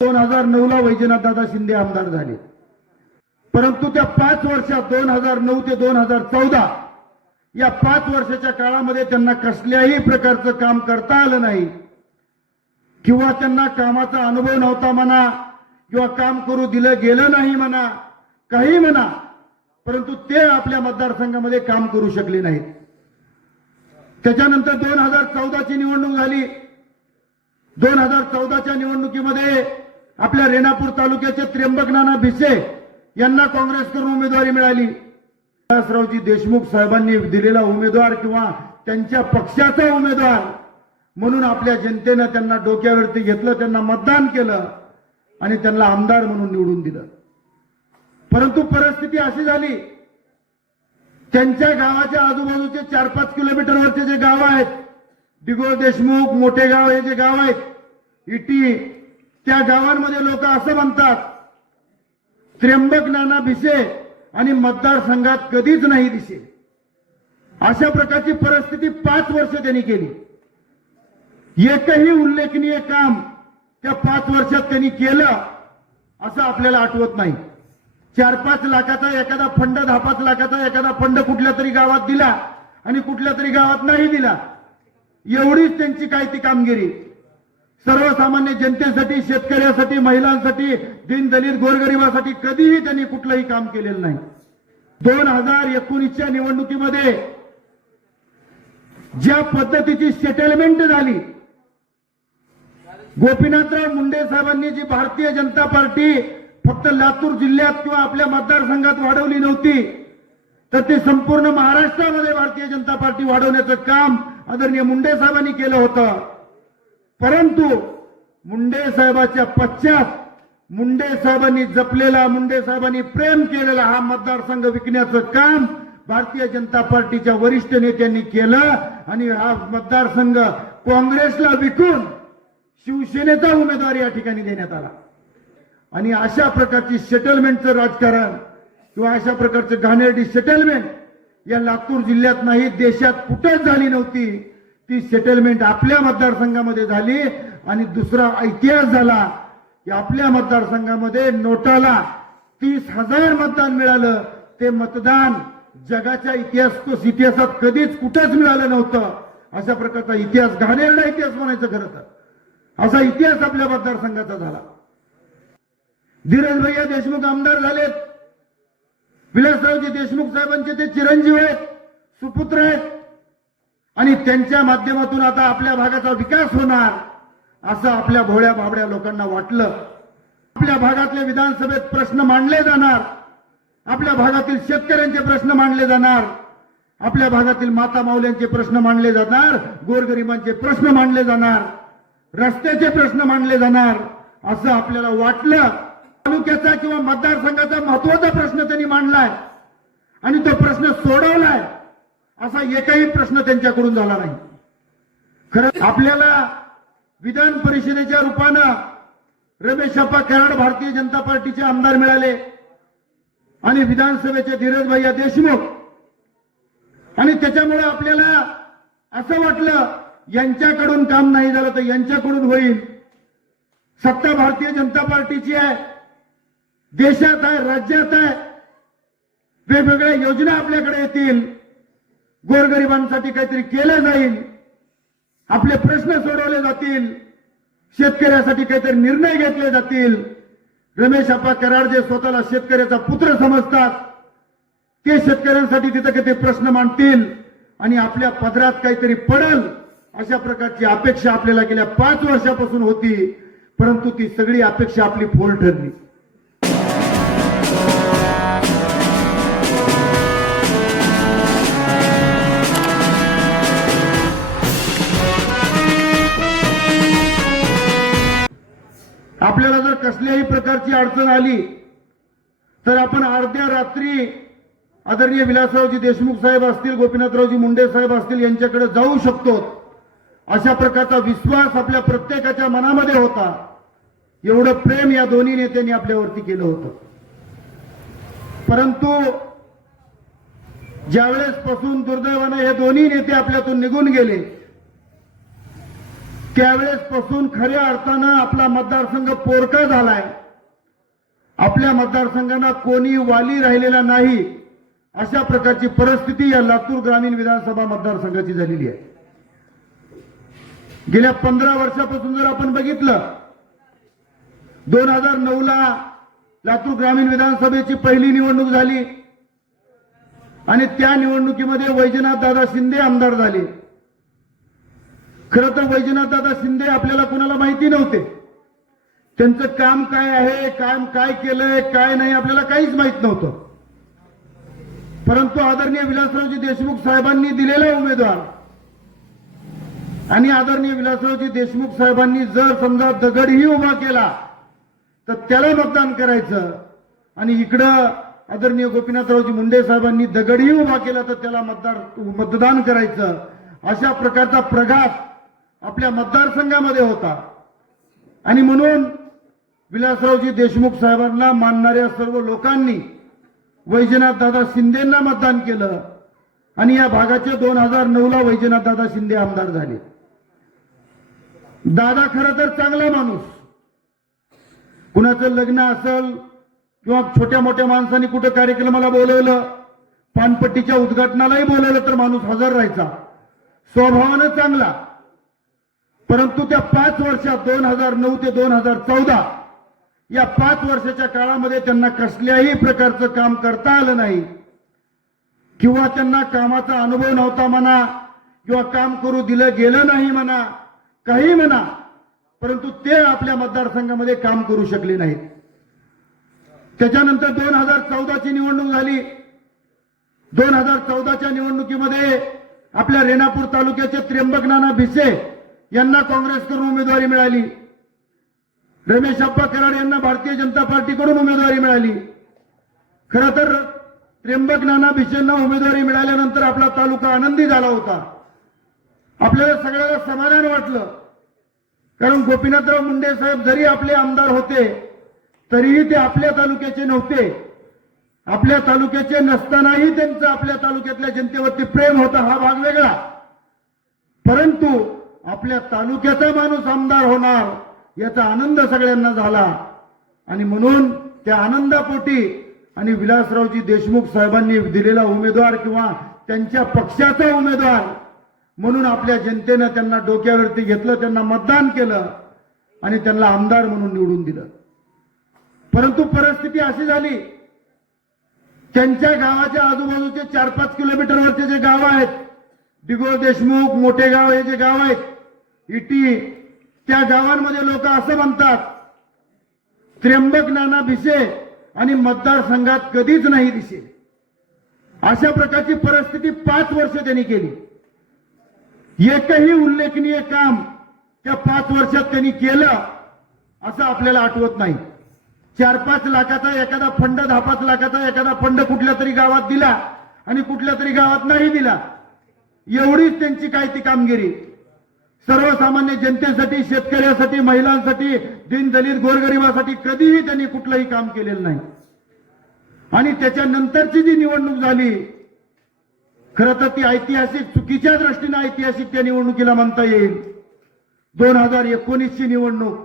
2009 ला वैजनाथदादा शिंदे आमदार झाले, परंतु त्या 5 वर्षात 2009 ते 2014 या 5 वर्षाच्या काळामध्ये त्यांना कसल्याही प्रकारचं काम करता आलं नाही किंवा त्यांना कामाचा अनुभव नव्हता म्हणा किंवा काम करू दिलं गेलं नाही म्हणा, काही म्हणा, परंतु ते आपल्या मतदारसंघामध्ये काम करू शकले नाहीत. त्याच्यानंतर 2014 ची निवडणूक झाली. 2014च्या निवडणुकीमध्ये आपल्या रेणापूर तालुक्याचे त्र्यंबक नाना भिसे यांना काँग्रेसकडून उमेदवारी मिळाली. विलासरावजी देशमुख साहेबांनी दिलेला उमेदवार किंवा त्यांच्या पक्षाचा उमेदवार म्हणून आपल्या जनतेनं त्यांना डोक्यावरती घेतलं, त्यांना मतदान केलं आणि त्यांना आमदार म्हणून निवडून दिलं. परंतु परिस्थिती अशी झाली, त्यांच्या गावाच्या आजूबाजूचे 4-5 किलोमीटरवरचे जे गाव आहेत, दिगोळ देशमुख, मोठेगाव हे जे गाव आहेत, इटी, त्या गावांमध्ये लोक असं म्हणतात, त्र्यंबक नाना भिसे आणि मतदारसंघात कधीच नाही दिसे. अशा प्रकारची परिस्थिती 5 वर्ष त्यांनी केली. एकही उल्लेखनीय काम त्या 5 वर्षात त्यांनी केलं असं आपल्याला आठवत नाही. 4-5 लाखाचा एखादा फंड, 10-5 लाखाचा एखादा फंड कुठल्या तरी गावात दिला आणि कुठल्या तरी गावात नाही दिला, एवढीच त्यांची काय ती कामगिरी. सर्वसामान्य जनतेसाठी, शेतकऱ्यासाठी, महिलांसाठी, दीनदलित गोरगरिबासाठी कधीही त्यांनी कुठलंही काम केलेलं नाही. 2019च्या निवडणुकीमध्ये ज्या पद्धतीची सेटलमेंट झाली, गोपीनाथराव मुंडे साहेबांनी जी भारतीय जनता पार्टी फक्त लातूर जिल्ह्यात किंवा आपल्या मतदारसंघात वाढवली नव्हती, तर ते संपूर्ण महाराष्ट्रामध्ये भारतीय जनता पार्टी वाढवण्याचं काम आदरणीय मुंडे साहेबांनी केलं होतं. परंतु मुंडे साहेबाच्या पश्चात मुंडे साहेबांनी जपलेला, मुंडे साहेबांनी प्रेम केलेला हा मतदारसंघ विकण्याचं काम भारतीय जनता पार्टीच्या वरिष्ठ नेत्यांनी केलं आणि हा मतदारसंघ काँग्रेसला विकून शिवसेनेचा उमेदवार या ठिकाणी देण्यात आला. आणि अशा प्रकारची सेटलमेंटचं राजकारण किंवा अशा प्रकारचं घाणेरडी सेटलमेंट या लातूर जिल्ह्यात नाही, देशात कुठेच झाली नव्हती. ती सेटलमेंट आपल्या मतदारसंघामध्ये झाली. आणि दुसरा इतिहास झाला की आपल्या मतदारसंघामध्ये नोटाला 30,000 मतदान मिळालं. ते मतदान जगाच्या इतिहासात कधीच कुठेच मिळालं नव्हतं. अशा प्रकारचा इतिहास, घाणेरडा इतिहास म्हणायचं खरं तर, असा इतिहास आपल्या मतदारसंघाचा झाला. धीरज भैया देशमुख आमदार झालेत. विलासरावजी देशमुख साहेबांचे ते चिरंजीव आहेत, सुपुत्र आहेत आणि त्यांच्या माध्यमातून आता आपल्या भागाचा विकास होणार असं आपल्या भोळ्या बाबड्या लोकांना वाटलं. आपल्या भागातले विधानसभेत प्रश्न मांडले जाणार, आपल्या भागातील शेतकऱ्यांचे प्रश्न मांडले जाणार, आपल्या भागातील माता माऊल्यांचे प्रश्न मांडले जाणार, गोरगरिबांचे प्रश्न मांडले जाणार, रस्त्याचे प्रश्न मांडले जाणार असं आपल्याला वाटलं. तालुक्याचा किंवा मतदारसंघाचा महत्वाचा प्रश्न त्यांनी मांडलाय आणि तो प्रश्न सोडवलाय. असा एकही प्रश्न त्यांच्याकडून झाला नाही. खरं आपल्याला विधान परिषदेच्या रूपानं रमेश अप्पा कराड भारतीय जनता पार्टीचे आमदार मिळाले आणि विधानसभेचे धीरज भैया देशमुख, आणि त्याच्यामुळे आपल्याला असं वाटलं यांच्याकडून काम नाही झालं तर यांच्याकडून होईल. सत्ता भारतीय जनता पार्टीची आहे, देशात आहे, राज्यात आहे, वेगवेगळ्या योजना आपल्याकडे येतील, गोरगरिबांसाठी काहीतरी केलं जाईल, आपले प्रश्न सोडवले जातील, शेतकऱ्यासाठी काहीतरी निर्णय घेतले जातील. रमेश अप्पा कराड जे स्वतःला शेतकऱ्याचा पुत्र समजतात, ते शेतकऱ्यांसाठी तिथे काही प्रश्न मांडतील आणि आपल्या पदरात काहीतरी पडल अशा प्रकारची अपेक्षा आपल्याला गेल्या 5 वर्षापासून होती. परंतु ती सगळी अपेक्षा आपली फोल ठरली. आपल्याला जर कसल्याही प्रकारची अडचण आली तर आपण अर्ध्या रात्री आदरणीय विलासरावजी देशमुख साहेब असतील, गोपीनाथरावजी मुंडे साहेब असतील यांच्याकडे जाऊ शकतो. अशा प्रकारचा विश्वास आपल्या प्रत्येकाच्या मनामध्ये होता. एवढं प्रेम या दोन्ही नेत्यांनी आपल्यावरती केलं होतं. परंतु ज्यावेळेस पासून दुर्दैवाने हे दोन्ही नेते आपल्यातून निघून गेले, त्यावेळेसपासून खऱ्या अर्थानं आपला मतदारसंघ पोरका झालाय. आपल्या मतदारसंघाला कोणी वाली राहिलेला नाही, अशा प्रकारची परिस्थिती या लातूर ग्रामीण विधानसभा मतदारसंघाची झालेली आहे. गेल्या 15 वर्षापासून जर आपण बघितलं, 2009 ला लातूर ग्रामीण विधानसभेची पहिली निवडणूक झाली आणि त्या निवडणुकीमध्ये वैजनाथ दादा शिंदे आमदार झाले. खरं तर वैजनाथ दादा शिंदे आपल्याला कुणाला माहिती नव्हते. त्यांचं काम काय आहे, काम काय केलंय, काय नाही, आपल्याला काहीच माहित नव्हतं. परंतु आदरणीय विलासरावजी देशमुख साहेबांनी दिलेला उमेदवार आणि आदरणीय विलासरावजी देशमुख साहेबांनी जर समजा दगडही उभा केला तर त्याला मतदान करायचं, आणि इकडं आदरणीय गोपीनाथरावजी मुंडे साहेबांनी दगडही उभा केला तर त्याला मतदान करायचं. अशा प्रकारचा प्रघात आपल्या मतदारसंघामध्ये होता. आणि म्हणून विलासरावजी देशमुख साहेबांना मानणाऱ्या सर्व लोकांनी वैजनाथ दादा शिंदेंना मतदान केलं आणि या भागाचे 2009 ला वैजनाथ दादा शिंदे आमदार झाले. दादा खरं तर चांगला माणूस, कुणाचं लग्न असेल किंवा छोट्या मोठ्या माणसांनी कुठे कार्यक्रमाला बोलवलं, पानपट्टीच्या उद्घाटनालाही बोलवलं तर माणूस हजर राहायचा, स्वभावानं चांगला. परंतु त्या 5 वर्षात 2009 ते 2014 या 5 वर्षाच्या काळामध्ये त्यांना कसल्याही प्रकारचं काम करता आलं नाही किंवा त्यांना कामाचा अनुभव नव्हता म्हणा किंवा काम करू दिलं गेलं नाही म्हणा, काही म्हणा, परंतु ते आपल्या मतदारसंघामध्ये काम करू शकले नाहीत. त्याच्यानंतर 2014 ची निवडणूक झाली. 2014च्या निवडणुकीमध्ये आपल्या रेणापूर तालुक्याचे त्र्यंबक नाना भिसे यांना काँग्रेसकडून उमेदवारी मिळाली. रमेश अप्पा कराड यांना भारतीय जनता पार्टीकडून उमेदवारी मिळाली. खरं तर त्र्यंबक नाना भिसेंना उमेदवारी मिळाल्यानंतर आपला तालुका आनंदी झाला होता. आपल्याला सगळ्याला समाधान वाटलं, कारण गोपीनाथराव मुंडे साहेब जरी आपले आमदार होते तरीही ते आपल्या तालुक्याचे नव्हते. आपल्या तालुक्याचे नसतानाही त्यांचं आपल्या तालुक्यातल्या जनतेवरती प्रेम होतं, हा भाग वेगळा. परंतु आपल्या तालुक्याचा माणूस आमदार होणार याचा आनंद सगळ्यांना झाला आणि म्हणून त्या आनंदापोटी आणि विलासरावजी देशमुख साहेबांनी दिलेला उमेदवार किंवा त्यांच्या पक्षाचा उमेदवार म्हणून आपल्या जनतेनं त्यांना डोक्यावरती घेतलं, त्यांना मतदान केलं आणि त्यांना आमदार म्हणून निवडून दिलं. परंतु परिस्थिती अशी झाली, त्यांच्या गावाच्या आजूबाजूचे 4-5 किलोमीटरवरचे जे गाव आहेत, दिगोळ देशमुख, मोठेगाव, हे जे गाव आहेत, इटी, त्या गावांमध्ये लोक असं म्हणतात, त्र्यंबक नाना भिसे आणि मतदारसंघात कधीच नाही दिसे. अशा प्रकारची परिस्थिती 5 वर्ष त्यांनी केली. एकही उल्लेखनीय काम त्या 5 वर्षात त्यांनी केलं असं आपल्याला आठवत नाही. 4-5 लाखाचा एखादा फंड, 10-5 लाखाचा एखादा फंड कुठल्या तरी गावात दिला आणि कुठल्या तरी गावात नाही दिला, एवढीच त्यांची काय ती कामगिरी. सर्वसामान्य जनतेसाठी, शेतकऱ्यासाठी, महिलांसाठी, दीनदलित गोरगरिबासाठी कधीही त्यांनी कुठलंही काम केलेलं नाही. आणि त्याच्यानंतरची जी निवडणूक झाली, खरं तर ती ऐतिहासिक, चुकीच्या दृष्टीने ऐतिहासिक त्या निवडणुकीला म्हणता येईल. 2019 ची निवडणूक.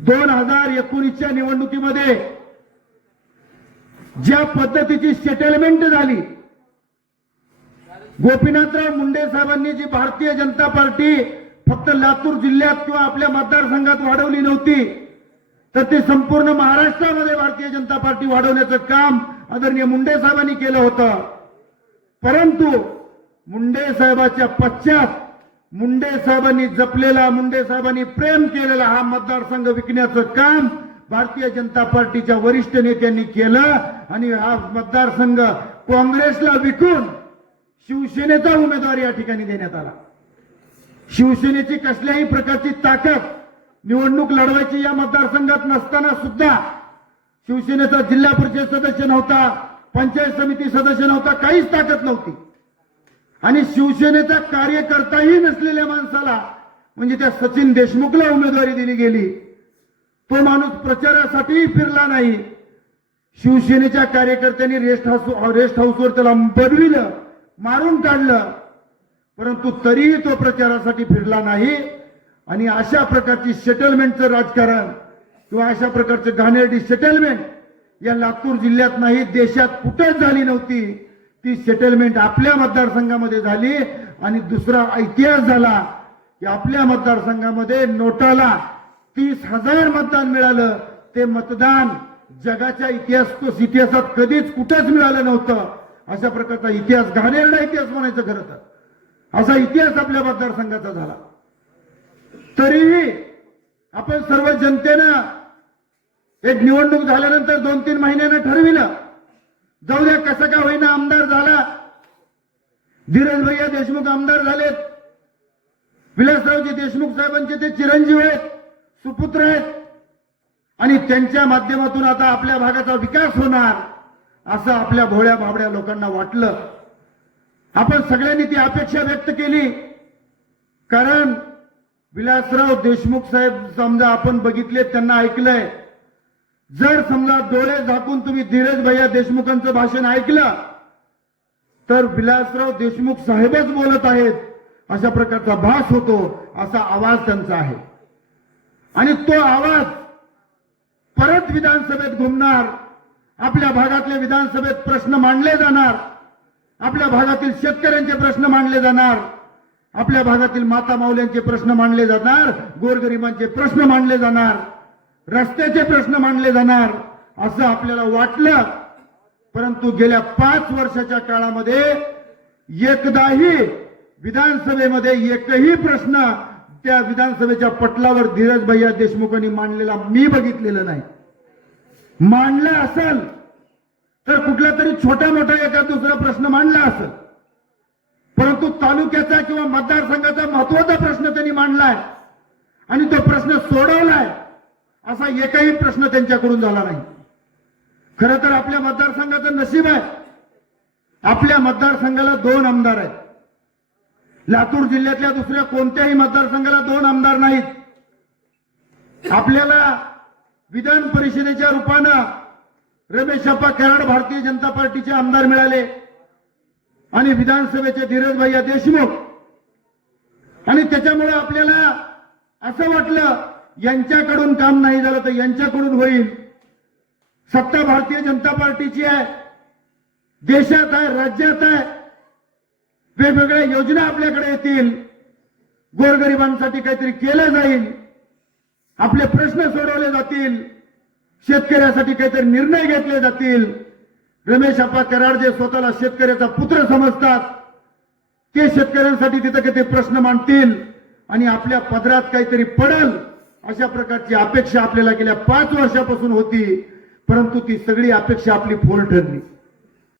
2019च्या निवडणुकीमध्ये ज्या पद्धतीची सेटलमेंट झाली, गोपीनाथराव मुंडे साहेबांनी जी भारतीय जनता पार्टी फक्त लातूर जिल्ह्यात किंवा आपल्या मतदारसंघात वाढवली नव्हती, तर ती संपूर्ण महाराष्ट्रामध्ये भारतीय जनता पार्टी वाढवण्याचं काम आदरणीय मुंडे साहेबांनी केलं होतं. परंतु मुंडे साहेबाच्या पश्चात मुंडे साहेबांनी जपलेला, मुंडे साहेबांनी प्रेम केलेला हा मतदारसंघ विकण्याचं काम भारतीय जनता पार्टीच्या वरिष्ठ नेत्यांनी केलं आणि हा मतदारसंघ काँग्रेसला विकून शिवसेनेचा उमेदवार या ठिकाणी देण्यात आला. शिवसेनेची कसल्याही प्रकारची ताकद निवडणूक लढवायची या मतदारसंघात नसताना सुद्धा शिवसेनेचा जिल्हा परिषद सदस्य नव्हता, पंचायत समिती सदस्य नव्हता, काहीच ताकद नव्हती. आणि शिवसेनेचा कार्यकर्ताही नसलेल्या माणसाला, म्हणजे त्या सचिन देशमुखला उमेदवारी दिली गेली. तो माणूस प्रचारासाठीही फिरला नाही. शिवसेनेच्या कार्यकर्त्यांनी रेस्ट हाऊसवर त्याला बदविलं, मारून काढलं, परंतु तरीही तो प्रचारासाठी फिरला नाही आणि अशा प्रकारची सेटलमेंटचं राजकारण किंवा अशा प्रकारचं घाणेरडी सेटलमेंट या लातूर जिल्ह्यात नाही, देशात कुठेच झाली नव्हती. ती सेटलमेंट आपल्या मतदारसंघामध्ये झाली. आणि दुसरा इतिहास झाला की आपल्या मतदारसंघामध्ये नोटाला 30,000 मतदान मिळालं. ते मतदान जगाच्या इतिहासात कधीच कुठेच मिळालं नव्हतं. अशा प्रकारचा इतिहास, घाणेरडा इतिहास म्हणायचं खरं तर, असा इतिहास आपल्या मतदारसंघाचा झाला. तरीही आपण सर्व जनतेनं एक निवडणूक झाल्यानंतर 2-3 महिन्यानं ठरविलं, जाऊ द्या कसं का होईना आमदार झाला. धीरज भैया देशमुख आमदार झालेत. विलासरावजी देशमुख साहेबांचे ते चिरंजीव आहेत, सुपुत्र आहेत आणि त्यांच्या माध्यमातून आता आपल्या भागाचा विकास होणार असं आपल्या भोळ्या भाबड्या लोकांना वाटलं. आपण सगळ्यांनी ती अपेक्षा व्यक्त केली. कारण विलासराव देशमुख साहेब समजा आपण बघितले, त्यांना ऐकलंय. जर समजा डोळे झाकून तुम्ही धीरज भैया देशमुखांचं भाषण ऐकलं तर विलासराव देशमुख साहेबच बोलत आहेत अशा प्रकारचा भास होतो. असा आवाज त्यांचा आहे आणि तो आवाज परत विधानसभेत घुमणार. आपल्या भागातले विधानसभेत प्रश्न मांडले जाणार. आपल्या भागातील शेतकऱ्यांचे प्रश्न मांडले जाणार. आपल्या भागातील माता माऊल्यांचे प्रश्न मांडले जाणार. गोरगरिबांचे प्रश्न मांडले जाणार. रस्त्याचे प्रश्न मांडले जाणार असं आपल्याला वाटलं. परंतु गेल्या 5 वर्षाच्या काळामध्ये एकदाही विधानसभेमध्ये एकही प्रश्न त्या विधानसभेच्या पटलावर धीरज भैया देशमुखांनी मांडलेला मी बघितलेला नाही. मांडला असेल तर कुठला तरी छोटा मोठा एका दुसरा प्रश्न मांडला असेल, परंतु तालुक्याचा किंवा मतदारसंघाचा महत्वाचा प्रश्न त्यांनी मांडलाय आणि तो प्रश्न सोडवलाय असा एकही प्रश्न त्यांच्याकडून झाला नाही. खरं तर आपल्या मतदारसंघाचं नशीब आहे, आपल्या मतदारसंघाला 2 आमदार आहेत. लातूर जिल्ह्यातल्या दुसऱ्या कोणत्याही मतदारसंघाला 2 आमदार नाहीत. आपल्याला विधान परिषदेच्या रूपानं रमेशप्पा कराड भारतीय जनता पार्टीचे आमदार मिळाले आणि विधानसभेचे धीरज भैया देशमुख. आणि त्याच्यामुळे आपल्याला असं वाटलं यांच्याकडून काम नाही झालं तर यांच्याकडून होईल. सत्ता भारतीय जनता पार्टीची आहे, देशात आहे, राज्यात आहे. वेगवेगळ्या योजना आपल्याकडे येतील, गोरगरिबांसाठी काहीतरी केलं जाईल, आपले प्रश्न सोडवले जातील, शेतकऱ्यासाठी काहीतरी निर्णय घेतले जातील. रमेश आप्पा कराड जे स्वतःला शेतकऱ्याचा पुत्र समजतात ते शेतकऱ्यांसाठी तिथे काही प्रश्न मांडतील आणि आपल्या पदरात काहीतरी पडेल अशा प्रकारची अपेक्षा आपल्याला गेल्या 5 वर्षापासून होती. परंतु ती सगळी अपेक्षा आपली फोल ठरली.